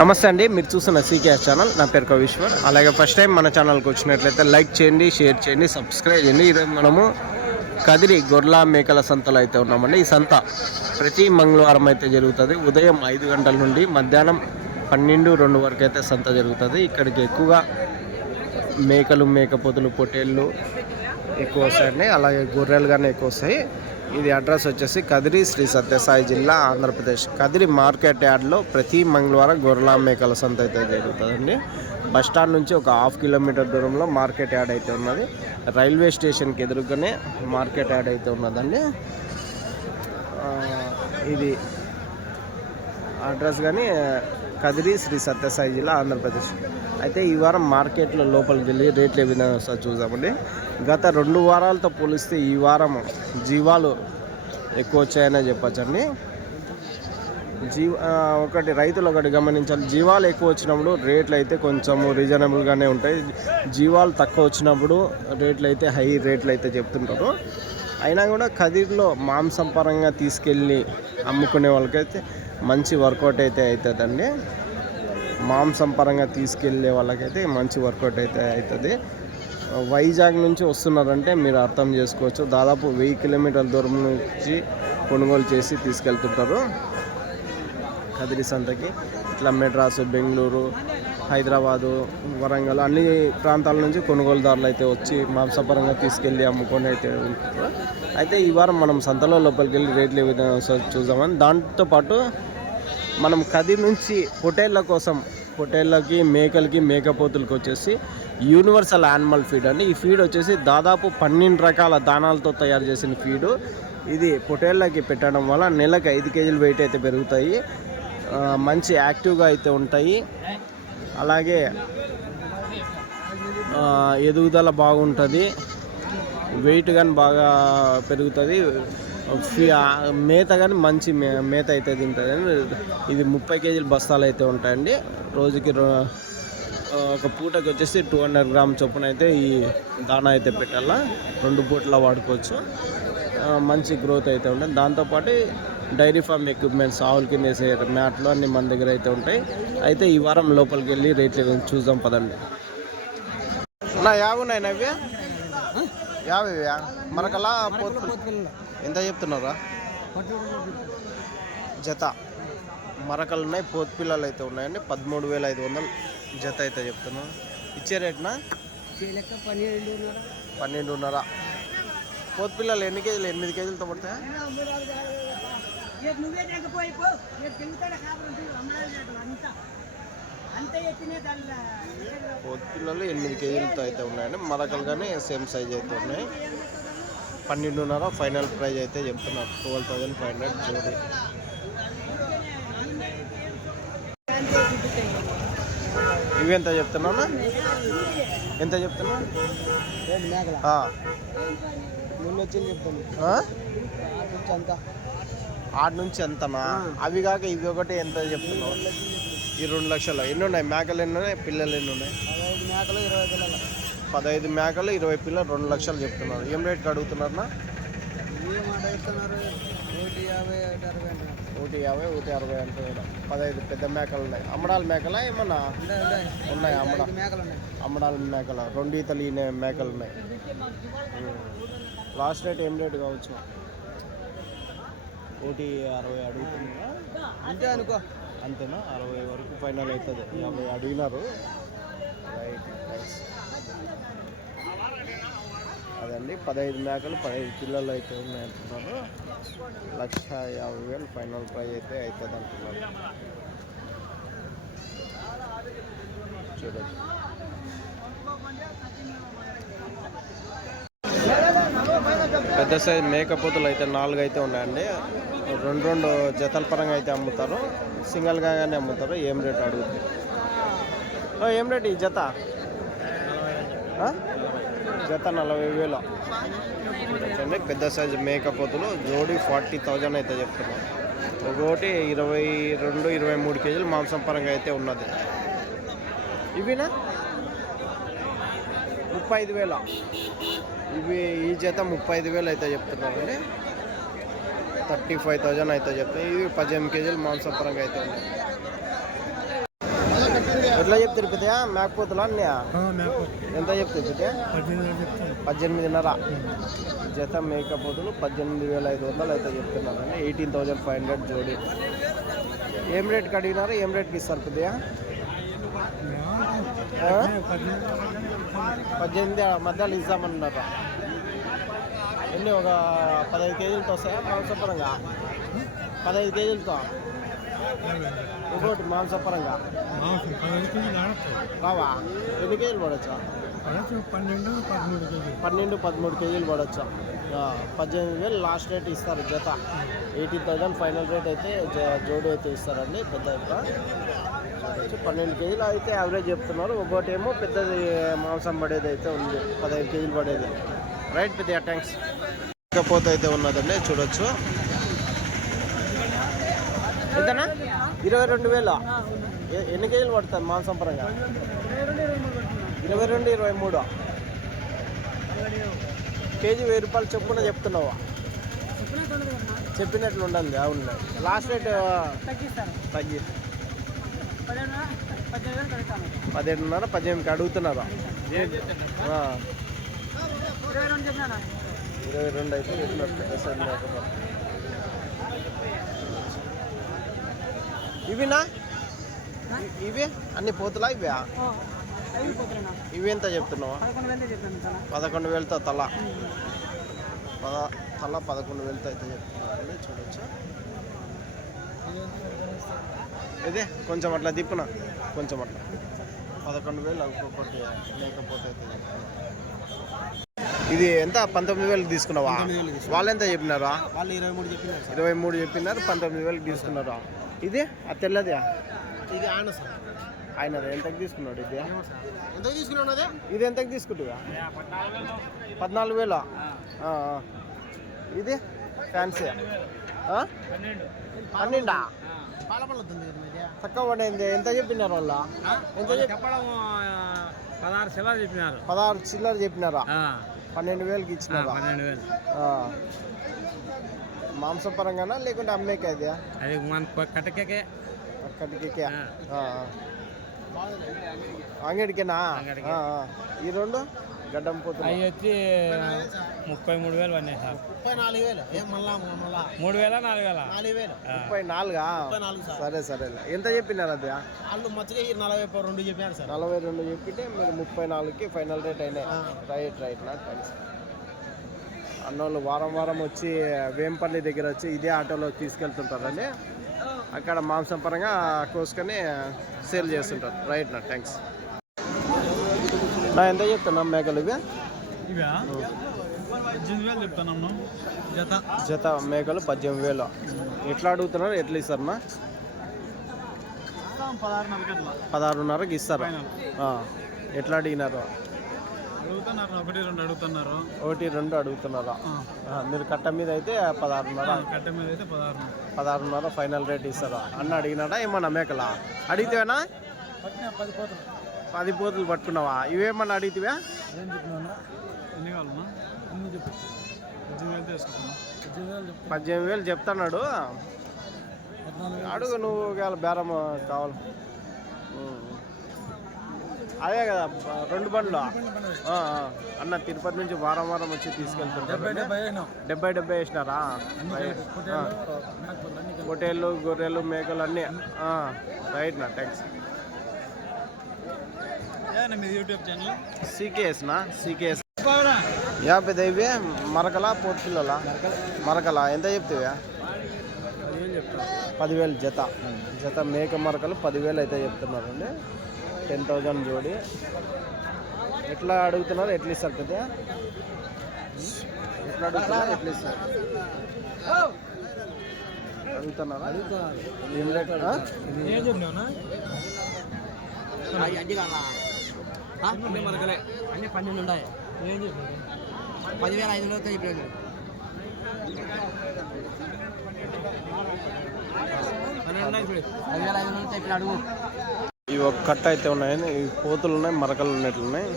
నమస్తే అండి, మీరు చూస్తున్న సీకేఎస్ ఛానల్. నా పేరు కవిశ్వర్. అలాగే ఫస్ట్ టైం మన ఛానల్కి వచ్చినట్లయితే లైక్ చేయండి, షేర్ చేయండి, సబ్స్క్రైబ్ చేయండి. ఈరోజు మనము కదిరి గొర్రెల మేకల సంతలో అయితే ఉన్నామండి. ఈ సంత ప్రతి మంగళవారం అయితే జరుగుతుంది. ఉదయం 5 గంటల నుండి మధ్యాహ్నం 12-2 వరకు అయితే సంత జరుగుతుంది. ఇక్కడికి ఎక్కువగా మేకలు, మేకపోతులు, పొట్టేళ్ళు ఎక్కువ వస్తాయండి. అలాగే గొర్రెలు కానీ ఎక్కువ వస్తాయి. ఇది అడ్రస్ వచ్చేసి కదిరి, శ్రీ సత్యసాయి జిల్లా, ఆంధ్రప్రదేశ్. కదిరి మార్కెట్ యార్డ్లో ప్రతి మంగళవారం గొర్రెల మేకల సంత అయితే జరుగుతుందండి. బస్టాండ్ నుంచి ఒక 1/2 కిలోమీటర్ దూరంలో మార్కెట్ యార్డ్ అయితే ఉన్నది. రైల్వే స్టేషన్కి ఎదురుగానే మార్కెట్ యార్డ్ అయితే ఉన్నదండి. ఇది అడ్రస్ కానీ కదిరి, శ్రీ సత్యసాయి జిల్లా, ఆంధ్రప్రదేశ్. అయితే ఈ వారం మార్కెట్లో లోపలికి వెళ్ళి రేట్లు ఏ విధంగా వస్తాయో చూద్దామండి. గత 2 వారాలతో పోలిస్తే ఈ వారం జీవాలు ఎక్కువ వచ్చాయనే చెప్పచ్చండి. ఒకటి రైతులు ఒకటి గమనించాలి, జీవాలు ఎక్కువ వచ్చినప్పుడు రేట్లు అయితే కొంచెం రీజనబుల్గానే ఉంటాయి. జీవాలు తక్కువ వచ్చినప్పుడు రేట్లు అయితే హై రేట్లు అయితే చెప్తుంటారు. అయినా కూడా కదిరిలో మాంసం పరంగా తీసుకెళ్ళి అమ్ముకునే వాళ్ళకైతే మంచి వర్కౌట్ అయితే అవుతుందండి. మాంసం పరంగా తీసుకెళ్ళే వాళ్ళకైతే మంచి వర్కౌట్ అయితే అవుతుంది. వైజాగ్ నుంచి వస్తున్నారంటే మీరు అర్థం చేసుకోవచ్చు. దాదాపు 1000 కిలోమీటర్ల దూరం నుంచి కొనుగోలు చేసి తీసుకెళ్తుంటారు కదిరి సంతకి. ఇట్లా మెడ్రాసు, బెంగళూరు, హైదరాబాదు, వరంగల్ అన్ని ప్రాంతాల నుంచి కొనుగోలుదారులు అయితే వచ్చి మాంసపరంగా తీసుకెళ్ళి అమ్ముకొని అయితే ఉంటారు. అయితే ఈ వారం మనం సంతలో లోపలికి వెళ్ళి రేట్లు ఏ విధంగా చూద్దామని. దాంతోపాటు మనం కదిరి నుంచి పొట్టేళ్ళ కోసం, పొట్టేళ్ళకి, మేకలకి, మేకపోతులకి వచ్చేసి యూనివర్సల్ యానిమల్ ఫీడ్ అండి. ఈ ఫీడ్ వచ్చేసి దాదాపు 12 రకాల దానాలతో తయారు చేసిన ఫీడు. ఇది పొట్టేళ్ళకి పెట్టడం వల్ల నెలకు 5 కేజీలు వెయిట్ అయితే పెరుగుతాయి. మంచి యాక్టివ్గా అయితే ఉంటాయి. అలాగే ఎదుగుదల బాగుంటుంది, వెయిట్ కానీ బాగా పెరుగుతుంది. మేత కానీ మంచి మేత అయితే తింటుంది. ఇది 30 కేజీల బస్తాలు అయితే ఉంటాయండి. రోజుకి ఒక పూటకి వచ్చేసి 200 గ్రామ్ చొప్పున అయితే ఈ దానా అయితే పెట్టాలా. 2 పూటలా వాడుకోవచ్చు. మంచి గ్రోత్ అయితే ఉంటుంది. దాంతోపాటు డైరీ ఫామ్ ఎక్విప్మెంట్స్, ఆవులు కింద వేసే మ్యాట్లు అన్నీ మన దగ్గర అయితే ఉంటాయి. అయితే ఈ వారం లోపలికి వెళ్ళి రేట్లు చూద్దాం పదండి. నా యాగున్నాయి నవ్వి 50 మనకలా ఎంత చెప్తున్నారా జత? మరకలు ఉన్నాయి, పోతు పిల్లలు అయితే ఉన్నాయండి. 13,500 జత అయితే చెప్తున్నాను. ఇచ్చే రేట్నా 12.5. పోతు పిల్లలు ఎన్ని కేజీలు? 8 కేజీలతో పడతాయా? పోతు పిల్లలు 8 కేజీలతో అయితే ఉన్నాయండి. మరకలు కానీ సేమ్ సైజ్ అయితే ఉన్నాయి. 12.5 ఫైనల్ ప్రైజ్ అయితే చెప్తున్నారు. 12,500 జోడి. ఇవి ఎంత చెప్తున్నాను? ఎంత చెప్తున్నా? 6 నుంచి ఎంతనా? అవి కాక ఇవి ఒకటి ఎంత చెప్తున్నావు? ఈ 2 లక్షలు. ఎన్ని ఉన్నాయి మేకలు? ఎన్ని ఉన్నాయి పిల్లలు? ఎన్ని ఉన్నాయి? 15 మేకలు, 20 పిల్లలు, 2 లక్షలు చెప్తున్నారు. ఏం రేట్కి అడుగుతున్నారన్నా? 150, 160 అంటున్నారు. 15 పెద్ద మేకలు ఉన్నాయి. అమ్మడాల మేకలా ఏమన్నా ఉన్నాయి? అమ్మడాల మేకల 2 ఈతలు మేకలు ఉన్నాయి. లాస్ట్ రేట్ ఏం రేటు కావచ్చు? 160 అడుగుతున్నా అంతే అనుకో. అంతేనా? 60 వరకు ఫైనల్ అవుతుంది. 50 అడిగినారు. Right, nice. అదండి 15 మేకలు, 15 పిల్లలు అయితే ఉన్నాయి అంటున్నారు. 150,000 ఫైనల్ ప్రైజ్ అయితే అవుతుంది అంటున్నారు. చూడండి, పెద్ద సైజ్ మేకపోతులు అయితే 4 అయితే ఉన్నాయండి. 2 జతల పరంగా అయితే అమ్ముతారు, సింగిల్గా కానీ అమ్ముతారు. ఏం రేట్ అడుగుతుంది? ఏం రేట్ ఈ జత? జత 40,000 చూడండి. పెద్ద సైజు మేకపోతులు జోడి 40,000 అయితే చెప్తున్నారు. ఒకటి 22-23 కేజీలు మాంసం పరంగా అయితే ఉన్నది. ఇవినా 35,000. ఇవి ఈ జత 35,000 అయితే చెప్తున్నారండి. 35,000 అయితే చెప్తాయి. ఇవి 18 కేజీలు మాంసం పరంగా అయితే ఉన్నాయి. ఎట్లా చెప్తారు పెద్ద మేకపోతులా అన్నీ ఎంత చెప్తారు పెద్ద 18,500 జత మేకపోతులు 18,500 అయితే చెప్తున్నారండి. 18,500 జోడి. ఏం రేట్కి అడిగినారు, ఏం రేట్కి ఇస్తారు పెద్దయా? 18 మధ్యలో ఇస్తామన్నారు. ఎన్ని ఒక 15 కేజీలతో వస్తాయా మాంసపరంగా? 15 కేజీలతో ఇంకోటి మాంసపరంగా బావా ఎన్ని కేజీలు పడవచ్చు? 12-13 కేజీలు పడవచ్చు. 18,000 లాస్ట్ రేట్ ఇస్తారు జత. 18,000 ఫైనల్ రేట్ అయితే జోడి అయితే ఇస్తారండి. పెద్ద 12 కేజీలు అయితే యావరేజ్ చెప్తున్నారు. ఒకటి ఏమో పెద్దది మాంసం పడేది అయితే ఉంది, 15 కేజీలు పడేది. రైట్ పెద్ద థ్యాంక్స్. ఇకపోతే అయితే ఉన్నదండి, చూడొచ్చు. ఎంతనా? 22,000. ఎన్ని కేజీలు పడుతుంది మాంసం పరంగా? 22-23 కేజీ 1000 రూపాయలు చొప్పున చెప్తున్నావా? చెప్పినట్లు ఉండాలి. అవును, లాస్ట్ రేట్ తగ్గి 17,500-18,000 అడుగుతున్నారా? 22 అయితే చెప్పినట్టు. ఇవినా? ఇవి అన్ని పోతులా? ఇవా? ఇవి ఎంత చెప్తున్నావా? 11,000తో తల 11,000తో అయితే చెప్తున్నారండి. చూడొచ్చు. ఇదే కొంచెం అట్లా దిప్పున, కొంచెం అట్లా 11,000 ఒక్కొక్కటి. లేకపోతే అయితే ఇది ఎంత? 19,000 తీసుకున్నావా? వాళ్ళు ఎంత చెప్పినారా? వాళ్ళు 23 చెప్పినారు. 19,000 తీసుకున్నారా? ఇది అది తెల్లది ఇది ఆయనది ఎంతకు తీసుకున్నాడు? ఇది ఎంత తీసుకున్నాడు? ఇది ఎంతకు తీసుకుంటువా? 14,000. ఇది ఫ్యాన్సీ 12 తక్కువ పడింది. ఎంత చెప్పినారు వాళ్ళ? ఎంత చెప్పడం? 16 చిల్లర చెప్పినారా? 12,000కి ఇచ్చినారా? మాంసపరంగానా లేకుంటే అమ్మేకే? అది కట్టకే అంగడికేనా? ఈ రెండు గడ్డం పోతుంది. అవి వచ్చి 33,000 అన్నాయి సార్. 34,000. సరే సరే. ఎంత చెప్పినారు? అది వాళ్ళు మచ్చగా 42 చెప్పారు సార్. 42 చెప్పితే మీరు 34కి ఫైనల్ రేట్ అయినాయి. రైట్ నా థ్యాంక్స్. అన్నోళ్ళు వారం వచ్చి వేంపల్లి దగ్గర వచ్చి ఇదే ఆటోలో తీసుకెళ్తుంటారండి. అక్కడ మాంసం పరంగా కోసుకొని సేల్ చేస్తుంటారు. రైట్ నా థ్యాంక్స్. నా ఎంత చెప్తున్నాం మేకలు? ఇవి 18,000 చెప్తాను. జత మేకలు 18,000. ఎట్లా అడుగుతున్నారు, ఎట్లా ఇస్తారన్నా? 16,500కి ఇస్తారు. ఎట్లా అడిగినారు? 1-2 అడుగుతున్నారా? మీరు కట్ట మీద అయితే 16,500 ఫైనల్ రేట్ ఇస్తారా? అన్న అడిగినాడా ఏమన్నా మేకలా? అడిగితేనా? 10 పోతులు పట్టుకున్నావా? ఇవేమన్నా అడిగితేవా? 18,000 చెప్తున్నాడు. అడుగు నువ్వు బేరం కావాలి. అదే కదా 2 బండ్లు అన్న. తిరుపతి నుంచి వారం వచ్చి తీసుకెళ్తుంటారు. 70 వేసినారా? పొట్టేళ్ళు, గొర్రెలు, మేకలు అన్నీ. రైట్ నా థ్యాంక్స్. CKS యా పెద్ద. ఇవి మరకలా పోతుపిల్లలా? మరకలా ఎంత చెప్తావా? 10,000 జత మేక మరకలు 10,000 అయితే చెప్తున్నారండి. 10,000 జోడి. ఎట్లా అడుగుతున్నారు, ఎట్లా ఇస్తారు పెద్ద? ఎట్లా అడుగుతున్నారు, ఎట్లా ఇస్తారు? అడుగుతున్నారా? ఏం రేట్? అన్ని 12 ఉన్నాయి. 10,500 చెప్పలేదు. అడుగు. ఇవి ఒక కట్ట అయితే ఉన్నాయని. ఈ పోతులు ఉన్నాయి, మరకలు ఉన్నట్లున్నాయి.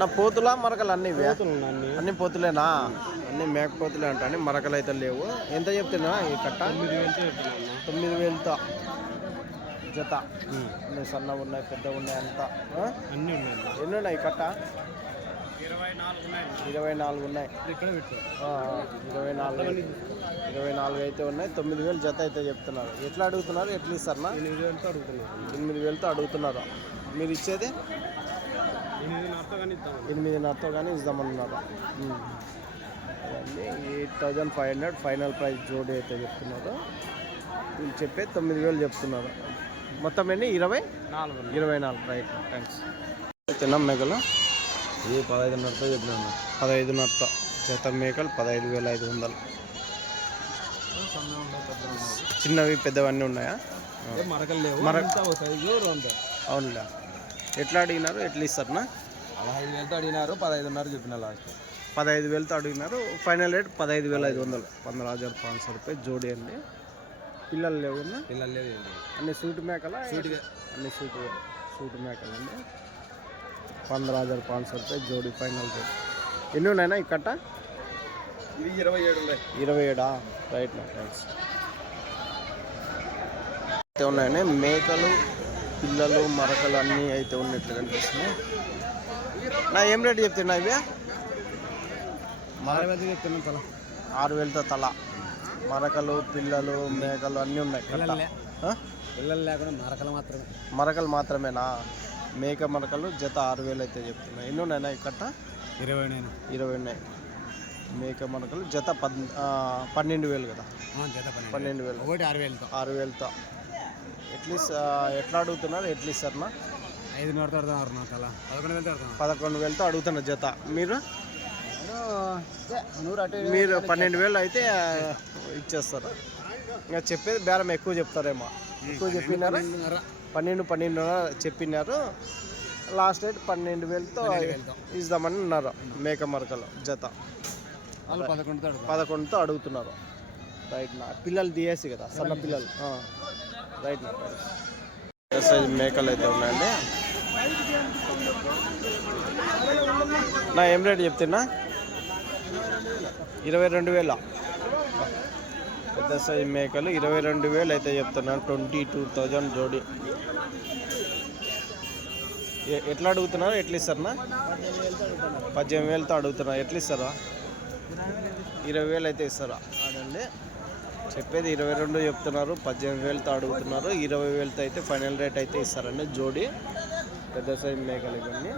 నా పోతులా మరకలు అన్నీ? అన్ని పోతులేనా? అన్ని మేకపోతులే అంట. మరకలు అయితే లేవు. ఎంత చెప్తున్నా ఈ కట్ట? 9,000తో జత అన్నీ సన్నగా ఉన్నాయి, పెద్దగా ఉన్నాయి అంతా. అన్నీ ఉన్నాయి. ఎన్ని ఉన్నాయి కట్ట? 24 ఉన్నాయి. ఇక్కడ పెట్టు. 24 అయితే ఉన్నాయి. 9,000 జత అయితే చెప్తున్నారు. ఎట్లా అడుగుతున్నారు, ఎట్లా ఇస్తారన్నా? 8,000తో అడుగుతున్నారు. 8,000తో అడుగుతున్నారు. మీరు ఇచ్చేది 8,500తో కానీ ఇద్దామన్నారు. 8,500 ఫైనల్ ప్రైస్ జోడీ అయితే చెప్తున్నారు. వీళ్ళు చెప్పేది 9,000 చెప్తున్నారు. మొత్తం ఎన్ని? 24. Right, thanks. తిన్నాం మేకలు ఇది 15,500తో చెప్పినాను. 15,500 జత మేకలు 15,500. చిన్నవి పెద్దవన్నీ ఉన్నాయా? మరకలు లేవు. అవునులే. ఎట్లా అడిగినారు, ఎట్లా ఇస్తారన్నా? 15,000తో అడిగినారు, 15,500 చెప్పిన లాస్ట్. 15,000తో అడిగినారు. Final rate 15,500. 15,500 రూపాయలు జోడీ అండి. పిల్లలు లేవు, పిల్లలు లేవు. అన్ని సూటి మేకలా? అన్ని సూటి మేకలు అండి. 15,500 రూపాయలు జోడీ ఫైనల్ రేట్. ఎన్ని ఉన్నాయినా ఈ కట్ట? ఇవి 27 ఉన్నాయి. 27. Right, thanks. అయితే ఉన్నాయండి మేకలు, పిల్లలు, మరకలు అన్నీ అయితే ఉన్నట్లు కనిపిస్తున్నాయి. నా ఏం రేటు చెప్తున్నా ఇవి? 6,000తో తల. మరకలు, పిల్లలు, మేకలు అన్నీ ఉన్నాయి. పిల్లలు లేకుండా మరకలు మాత్రమేనా? మేక మరకలు జత 6,000 అయితే చెప్తున్నాయి. ఎన్ని ఉన్నాయినా ఈ కట్ట? 20 ఉన్నాయి. మేక మరకలు జత 12,000 కదా? 12,000. 6,000తో. ఎట్లా అడుగుతున్నారు, ఎట్లా ఇస్తారన్నా? 11,000తో అడుగుతున్నారు జత. మీరు 12,000 అయితే ఇచ్చేస్తారు. ఇంకా చెప్పేది బేరం ఎక్కువ చెప్తారేమో. ఎక్కువ చెప్పినారు. 12,500 చెప్పినారు. లాస్ట్ రేట్ 12,000తో ఇద్దామని ఉన్నారు. మేక మరకలు జత 11తో అడుగుతున్నారు. రైట్ నా. పిల్లలు తీయేసి కదా, సన్న పిల్లలు. రైట్ నా. సైజ్ మేకలు అయితే ఉన్నాయండి. నా ఏం రేట్ చెప్తున్నా? 22,000. పెద్ద సైజ్ మేకలు 22,000 అయితే చెప్తున్నాను. 22,000 జోడీ. ఎట్లా అడుగుతున్నారు, ఎట్లా ఇస్తారన్నా? 18,000తో అడుగుతున్నారు. ఎట్లా ఇస్తారా? 20,000 అయితే ఇస్తారా? అదండి చెప్పేది. 22 చెప్తున్నారు, 18,000తో అడుగుతున్నారు. 20,000తో అయితే ఫైనల్ రేట్ అయితే ఇస్తారండి జోడీ. పెద్ద సైజ్ మేకలు ఇవన్నీ.